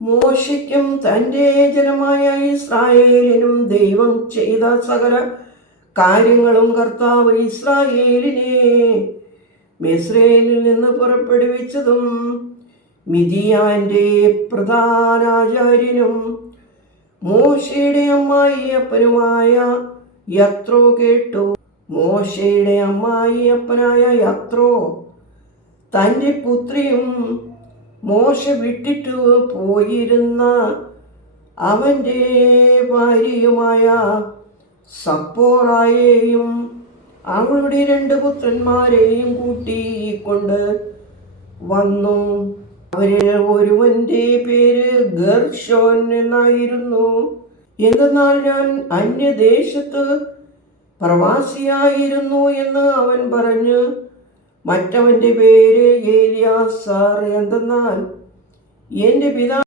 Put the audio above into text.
മോശയ്ക്കും തൻ്റെ ജനമായ ഇസ്രായേലിനും ദൈവം ചെയ്ത സകല കാര്യങ്ങളും കർത്താവ് ഇസ്രായേലിനെ മിസ്രൈമിൽ നിന്ന് പുറപ്പെടുവിച്ചതും മിദിയാന്റെ പ്രധാനാചാര്യനും മോശയുടെ അമ്മായി അപ്പനുമായ യത്രോ കേട്ടു. മോശയുടെ അമ്മായി അപ്പനായ യത്രോ തൻ്റെ പുത്രിയും മോശ വിട്ടിട്ടു പോയിരുന്ന അവൻ്റെ ഭാര്യയുമായ സപ്പോറായെയും അവളുടെ 2 പുത്രന്മാരെയും കൂട്ടിക്കൊണ്ട് വന്നു. അവരിൽ ഒരുവന്റെ പേര് ഗർഷോൻ എന്നായിരുന്നു. എന്തെന്നാൽ ഞാൻ അന്യദേശത്ത് പ്രവാസിയായിരുന്നു എന്ന് അവൻ പറഞ്ഞു. മറ്റവന്റെ പേര് ഏലിയാസാർ. എന്തെന്നാൽ എൻ്റെ പിതാ